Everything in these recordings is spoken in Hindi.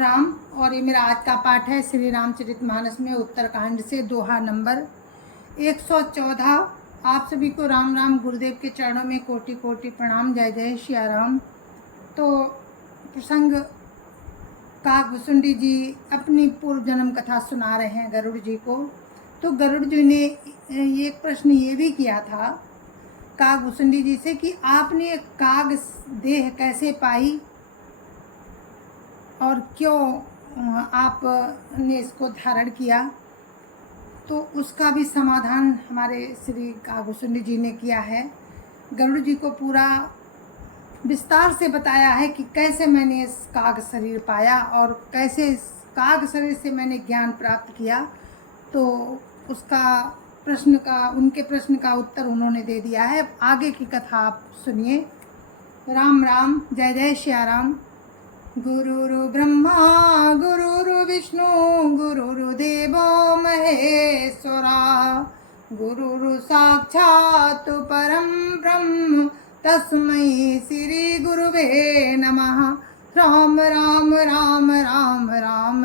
राम। और ये मेरा आज का पाठ है श्री रामचरितमानस में उत्तरकांड से दोहा नंबर 114। आप सभी को राम राम। गुरुदेव के चरणों में कोटि कोटि प्रणाम। जय जय श्री राम। तो प्रसंग काकभुसुंडी जी अपनी पूर्व जन्म कथा सुना रहे हैं गरुड़ जी को। तो गरुड़ जी ने एक प्रश्न ये भी किया था काकभुसुंडी जी से कि आपने काग देह कैसे पाई और क्यों आपने इसको धारण किया। तो उसका भी समाधान हमारे श्री काकभुसुंडी जी ने किया है। गरुड़ जी को पूरा विस्तार से बताया है कि कैसे मैंने इस काग शरीर पाया और कैसे इस काग शरीर से मैंने ज्ञान प्राप्त किया। तो उसका उनके प्रश्न का उत्तर उन्होंने दे दिया है। आगे की कथा आप सुनिए। राम राम। जय जय श्री राम। गुरुरु ब्रह्मा गुरुरु विष्णु गुरुर्देवो महेश्वरा गुरुरु साक्षात् परम ब्रह्म तस्मै श्री गुरुवे नमः। राम राम राम राम राम राम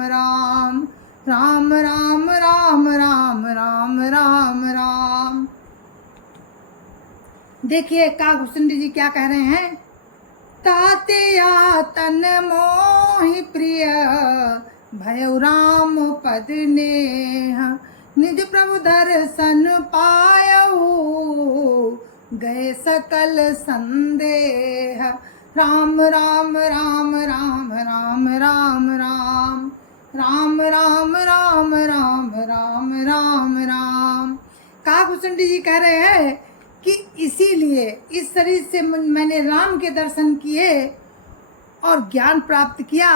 राम राम राम राम राम राम राम राम। देखिए काकभुसुंडी जी क्या कह रहे हैं। तातेया तन मोहि प्रिय भयउ राम पद नेह निज प्रभु दर्शन पायऊ गए सकल संदेह। राम राम राम राम राम राम राम राम राम राम राम राम राम राम। काकभुसुंडी जी कह रहे हैं कि इसीलिए इस शरीर से मैंने राम के दर्शन किए और ज्ञान प्राप्त किया।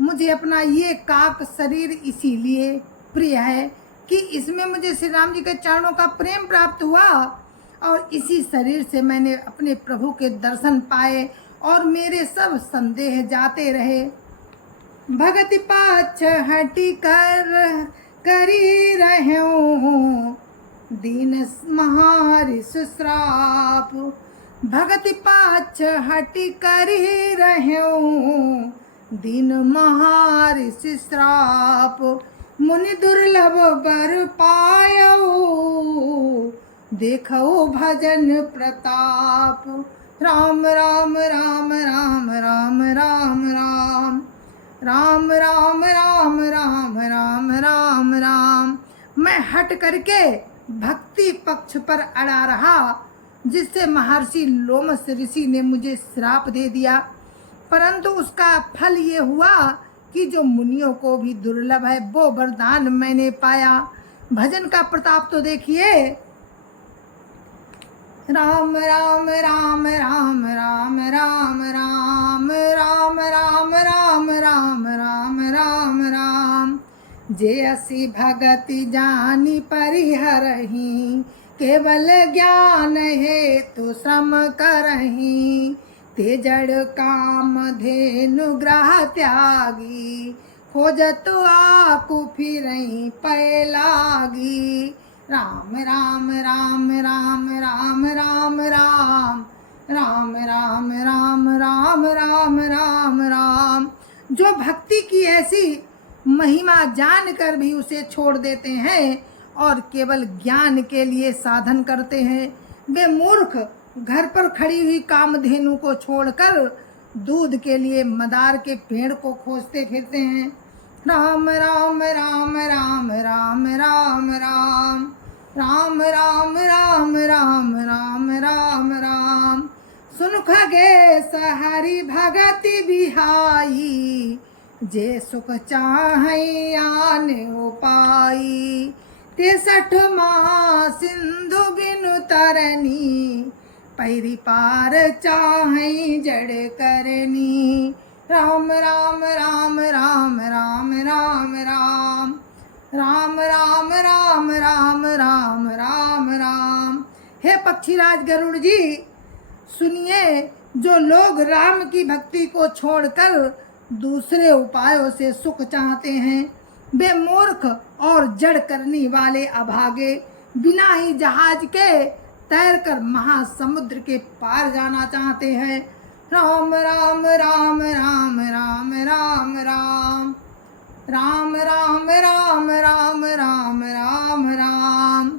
मुझे अपना ये काक शरीर इसीलिए प्रिय है कि इसमें मुझे श्री राम जी के चरणों का प्रेम प्राप्त हुआ और इसी शरीर से मैंने अपने प्रभु के दर्शन पाए और मेरे सब संदेह जाते रहे। भगति पाछ हटि करी रहूं दीन महारि सुश्राप। भगति पाछ हटि करी रहूं दीन महारि सुश्राप। मुनि दुर्लभ बर पायऊ देखो भजन प्रताप। राम राम राम राम राम राम राम राम राम राम राम राम राम राम। मैं हट करके भक्ति पक्ष पर अड़ा रहा जिससे महर्षि लोमस ऋषि ने मुझे श्राप दे दिया, परंतु उसका फल ये हुआ कि जो मुनियों को भी दुर्लभ है वो वरदान मैंने पाया। भजन का प्रताप तो देखिए। राम राम राम राम राम राम राम राम राम राम राम राम राम राम। जे असी भगति जानी परिहरही केवल ज्ञान हेतु श्रम करही। ते जड़ काम धेनु ग्रह त्यागी खोजत आकु फिरही पै लागी। राम राम राम राम राम राम राम राम राम राम राम राम राम राम। जो भक्ति की ऐसी महिमा जानकर भी उसे छोड़ देते हैं और केवल ज्ञान के लिए साधन करते हैं, वे मूर्ख घर पर खड़ी हुई कामधेनु को छोड़कर दूध के लिए मदार के पेड़ को खोजते फिरते हैं। राम राम राम राम राम राम राम राम राम राम राम राम राम राम। सुनख गे सहारी भगति बिहाई जे सुख चाहई आन हो पाई। 63 सिंधु बिनु तरनी पैरी पार चाहई जड़ करनी। राम राम राम राम राम राम राम राम राम राम राम राम राम राम। हे पक्षीराज गरुड़ जी सुनिए, जो लोग राम की भक्ति को छोड़कर दूसरे उपायों से सुख चाहते हैं वे मूर्ख और जड़ करने वाले अभागे बिना ही जहाज के तैरकर महासमुद्र के पार जाना चाहते हैं। राम राम राम राम राम राम राम राम राम राम राम राम राम राम।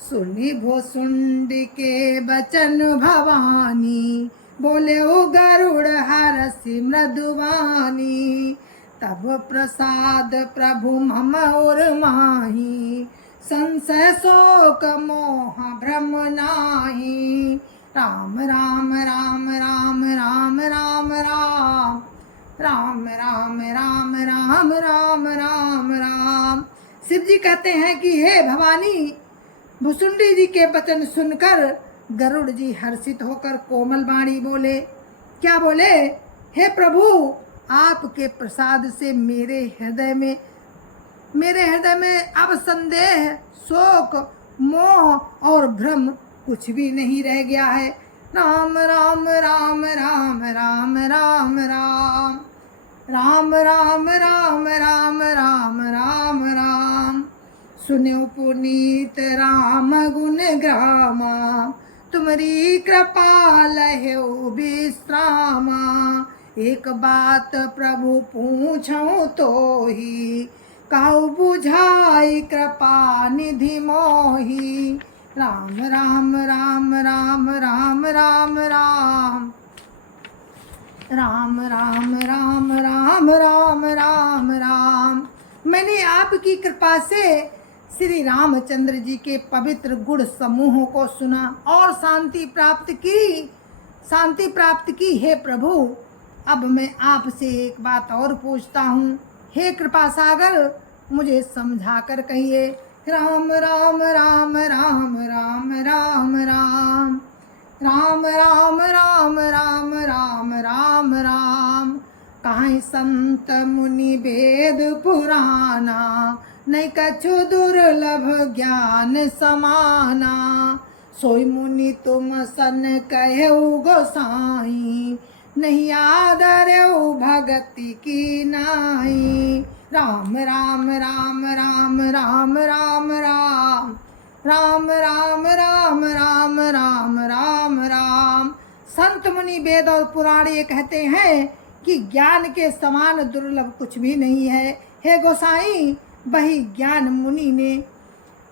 सुनि भुसुंड के बचन भवानी, बोले ओ गरुड़ हरसि मृदुवानी। तब प्रसाद प्रभु मम और माही, संशय शोक मोह भ्रम नाही। राम राम राम राम राम राम राम, राम राम राम राम राम राम राम। शिव जी कहते हैं कि हे भवानी, भुसुंडी जी के वचन सुनकर गरुड़ जी हर्षित होकर कोमल वाणी बोले। क्या बोले? हे प्रभु, आपके प्रसाद से मेरे हृदय में अब संदेह, शोक, मोह और भ्रम कुछ भी नहीं रह गया है। राम राम राम राम राम राम राम, राम राम राम राम राम राम राम। सुनो पुनीत राम गुण ग्रामा, तुम्हारी कृपा लहु विश्रामा। एक बात प्रभु पूछूं तो ही, कहु बुझाई कृपा निधि मोही। राम राम राम राम राम राम राम, राम राम राम राम राम राम राम। मैंने आपकी कृपा से श्री रामचंद्र जी के पवित्र गुण समूहों को सुना और शांति प्राप्त की। हे प्रभु, अब मैं आपसे एक बात और पूछता हूँ। हे कृपा सागर, मुझे समझा कर कहिए। राम राम राम राम राम राम राम, राम राम राम राम राम राम राम। कहीं संत मुनि वेद पुराना, नहीं कछु दुर्लभ ज्ञान समाना। सोई मुनि तुम सन कहु गोसाई, नहीं आदरऊ भगति की नाई। राम राम राम राम राम राम राम, राम राम राम राम राम राम राम। संत मुनि वेद और पुराण ये कहते हैं कि ज्ञान के समान दुर्लभ कुछ भी नहीं है। हे गोसाई, वही ज्ञान मुनि ने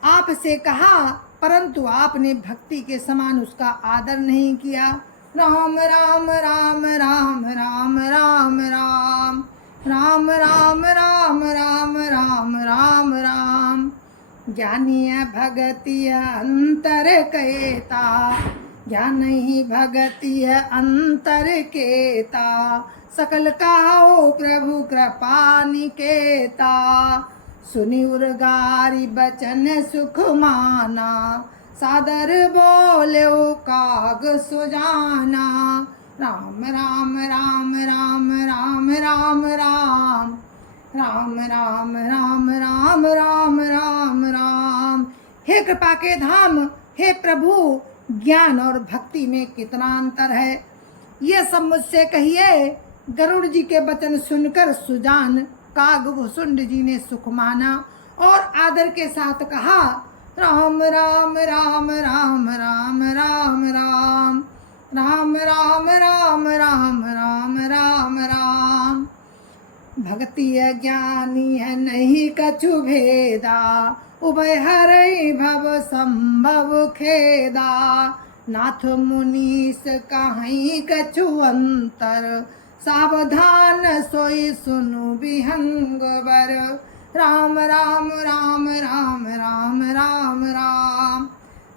आपसे कहा, परंतु आपने भक्ति के समान उसका आदर नहीं किया। राम राम राम राम राम राम राम, राम राम राम राम राम राम राम। ज्ञानीय भगतिय अंतर केता, ज्ञान ही भगतिय अंतर केता। सकल काहो प्रभु कृपा निकेता, सुनि उर्गारी बचन सुख माना। सादर बोलो काग सुजाना। राम राम राम राम राम राम राम, राम राम राम राम राम राम राम। हे कृपा के धाम, हे प्रभु, ज्ञान और भक्ति में कितना अंतर है, ये सब मुझसे कहिए। गरुड़ जी के वचन सुनकर सुजान काग भुसुंड जी ने सुख माना और आदर के साथ कहा, राम राम राम राम राम राम राम, राम राम राम राम राम राम राम। भक्ति ज्ञानी है नहीं कछु भेदा, उभय हरै भव संभव खेदा। नाथ मुनीस कहीं कछु अंतर, सावधान सोई सुनु विहंग बर। राम राम राम राम राम राम राम,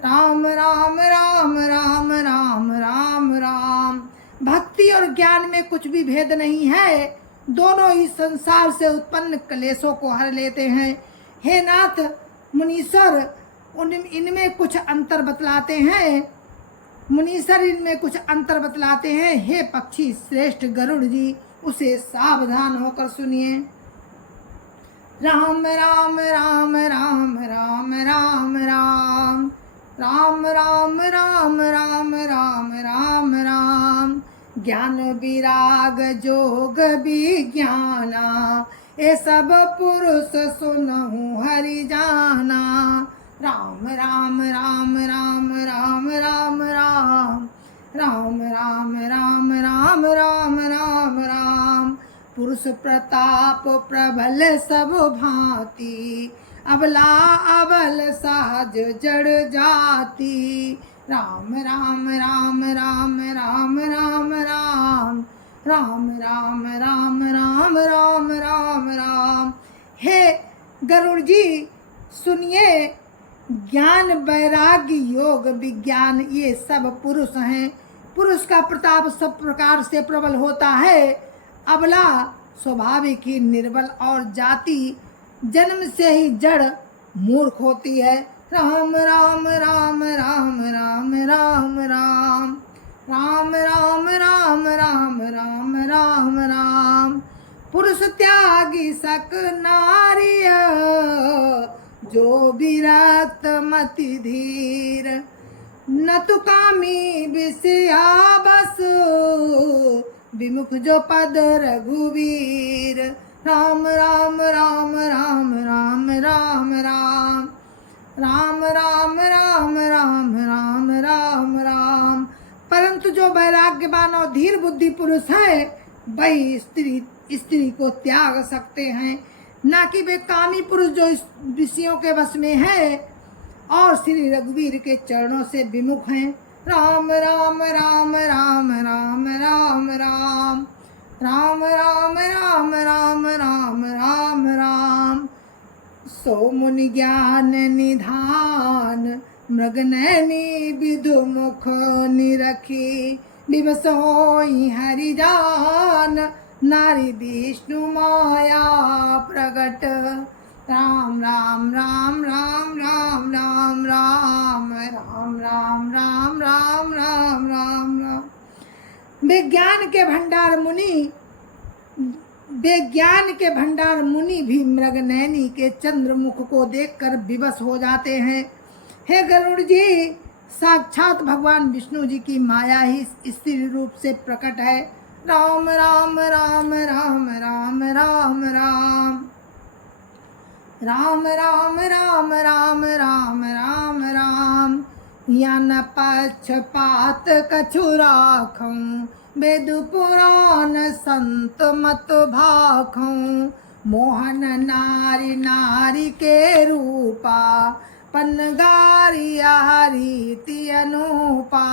राम राम राम राम राम राम राम। भक्ति और ज्ञान में कुछ भी भेद नहीं है, दोनों ही संसार से उत्पन्न क्लेशों को हर लेते हैं। हे नाथ मुनीश्वर, इनमें कुछ अंतर बतलाते हैं, मुनीश्वर इनमें कुछ अंतर बतलाते हैं। हे पक्षी श्रेष्ठ गरुड़ जी, उसे सावधान होकर सुनिए। राम राम राम राम राम राम राम, राम राम राम राम राम राम राम। ज्ञान विराग जोग विज्ञाना, ये सब पुरुष सुनहु हरि जाना। राम राम राम राम राम राम राम, राम राम राम राम राम राम राम। पुरुष प्रताप प्रबल सब भांति, अबला अबल सहज जड़ जाति। राम राम राम राम राम राम राम राम राम राम राम राम राम राम। हे गरुड़ जी सुनिए, ज्ञान वैराग्य योग विज्ञान ये सब पुरुष हैं। पुरुष का प्रताप सब प्रकार से प्रबल होता है। अबला स्वाभाविक ही निर्बल और जाति जन्म से ही जड़ मूर्ख होती है। राम राम राम राम राम राम राम राम राम राम राम राम राम राम। पुरुष त्यागी सक नारिय, जो विरक्त मति धीर। न तु कामी विषया बस, विमुख जो पद रघुवीर। राम राम राम राम राम राम राम राम राम राम राम राम राम राम। परंतु जो वैराग्यवान और धीर बुद्धि पुरुष है वही स्त्री को त्याग सकते हैं, ना कि वे कामी पुरुष जो इस विषयों के वश में है और श्री रघुवीर के चरणों से विमुख हैं। राम राम राम राम राम राम राम राम राम राम राम राम राम राम। सो मुनि ज्ञान निधान, मृग नैनी विधु मुख निरखी। विवसोई हरि जान, नारी विष्णु माया प्रगट। राम राम राम राम राम राम राम राम राम राम राम राम राम राम। विज्ञान के भंडार मुनि भी मृगनयनी के चंद्रमुख को देखकर विवश हो जाते हैं। हे गरुड़ जी, साक्षात भगवान विष्णु जी की माया ही स्त्री रूप से प्रकट है। राम राम राम राम राम राम राम राम राम राम राम राम राम राम। या न पक्षपात कछु राखूं, वेद पुराण संत मत भाखूं। मोहन नारी नारी के रूपा, पन्नगारी रीति अनुपा।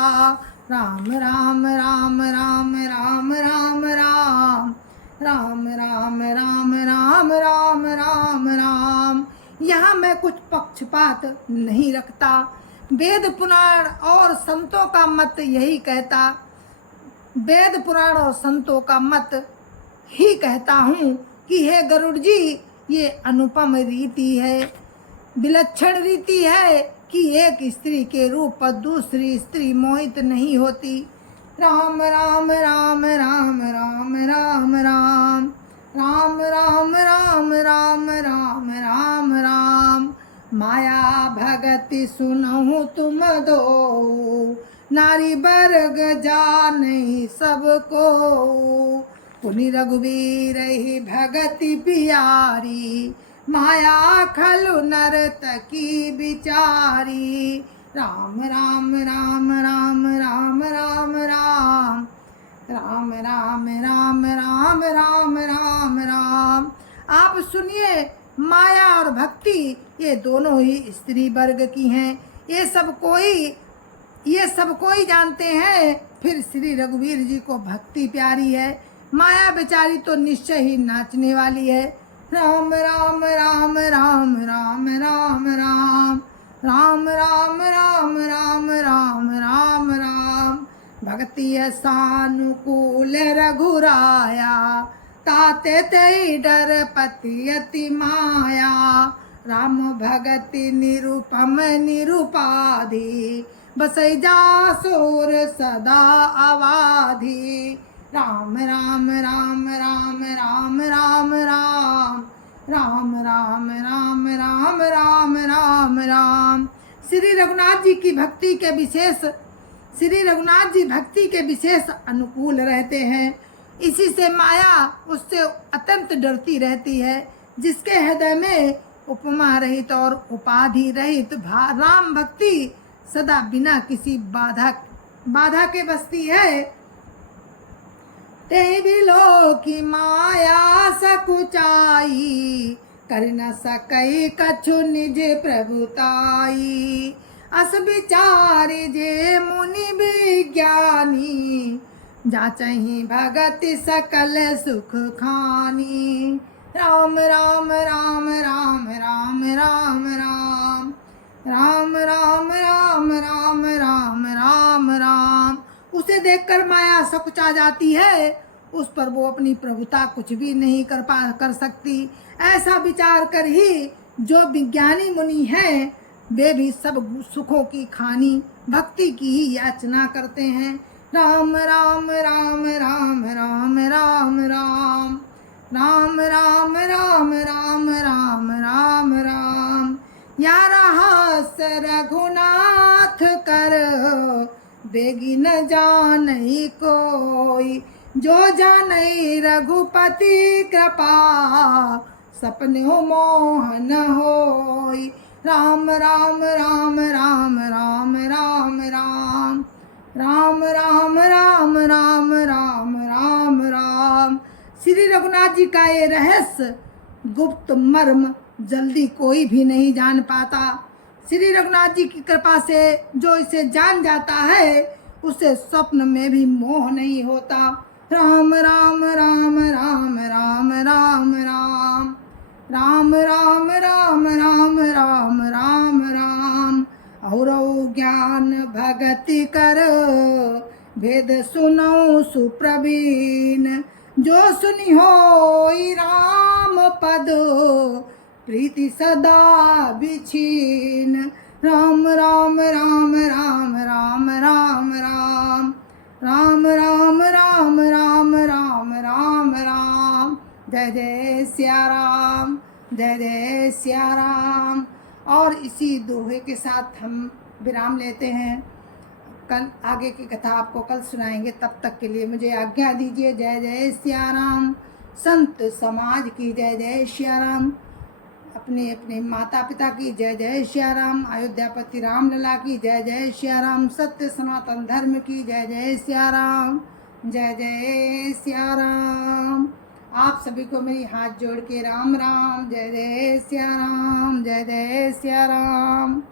राम राम राम राम राम राम राम राम राम राम राम राम राम राम। यहाँ मैं कुछ पक्षपात नहीं रखता, वेद पुराण और संतों का मत यही कहता, वेद पुराण और संतों का मत ही कहता हूँ कि हे गरुड़ जी, ये अनुपम रीति है, विलक्षण रीति है कि एक स्त्री के रूप पर दूसरी स्त्री मोहित नहीं होती। राम राम राम राम राम राम राम राम राम राम राम राम राम राम। माया भगति सुनहु तुम दो, नारी वर्ग जाने सबको। पुनि रघुवीर ही भगति प्यारी, माया खलु नर्तकी बिचारी। राम राम राम राम राम राम राम राम राम राम राम राम राम राम। आप सुनिए, माया और भक्ति ये दोनों ही स्त्री वर्ग की हैं। ये सब कोई जानते हैं। फिर श्री रघुवीर जी को भक्ति प्यारी है, माया बेचारी तो निश्चय ही नाचने वाली है। राम राम राम राम राम राम राम राम राम राम राम राम राम राम। भक्ति सानुकूल रघुराया, ताते तई डर पति अति माया। राम भगति निरुपम निरुपाधि, बसई जासुर सदा अवाधि। राम राम राम राम राम राम राम राम राम राम राम राम राम राम। श्री रघुनाथ जी भक्ति के विशेष अनुकूल रहते हैं। इसी से माया उससे अत्यंत डरती रहती है। जिसके हृदय में उपमा रहित और उपाधि रहित राम भक्ति सदा बिना किसी बाधा के बसती है, ते बिलो की माया सकुचाई, कर न सकई कछु निज प्रभुताई। अस विचार जे मुनि विज्ञानी, जाचहि भगति सकल सुख खानी। राम राम राम राम राम राम राम राम राम राम राम राम राम राम। उसे देखकर माया सकुचा जाती है, उस पर वो अपनी प्रभुता कुछ भी नहीं कर सकती। ऐसा विचार कर ही जो विज्ञानी मुनि हैं, वे भी सब सुखों की खानी भक्ति की ही याचना करते हैं। राम राम राम राम राम राम राम राम राम राम राम राम राम राम। या रहस रघुनाथ कर, बेगी न जानई कोई। जो जानई रघुपति कृपा, सपने मोहन होई। राम राम राम राम राम राम राम राम राम राम राम राम राम राम। श्री रघुनाथ जी का ये रहस्य गुप्त मर्म जल्दी कोई भी नहीं जान पाता। श्री रघुनाथ जी की कृपा से जो इसे जान जाता है, उसे स्वप्न में भी मोह नहीं होता। राम राम राम राम राम राम राम राम राम राम राम राम राम राम। और ज्ञान भगति कर, भेद सुनो सुप्रवीण। जो सुनी होई राम पद, प्रीति सदा बिछीन। राम राम राम राम राम राम राम राम राम राम राम राम राम राम। जय जय सिया राम, जय जय सिया राम। और इसी दोहे के साथ हम विराम लेते हैं। कल आगे की कथा आपको कल सुनाएंगे, तब तक के लिए मुझे आज्ञा दीजिए। जय जय सिया राम। संत समाज की जय जय सिया राम। अपने अपने माता पिता की जय जय सिया राम। अयोध्यापति रामलला की जय जय सिया राम। सत्य सनातन धर्म की जय जय सिया राम। जय जय सिया राम। आप सभी को मेरी हाथ जोड़ के राम राम। जय जय सिया राम, जय जय सिया राम।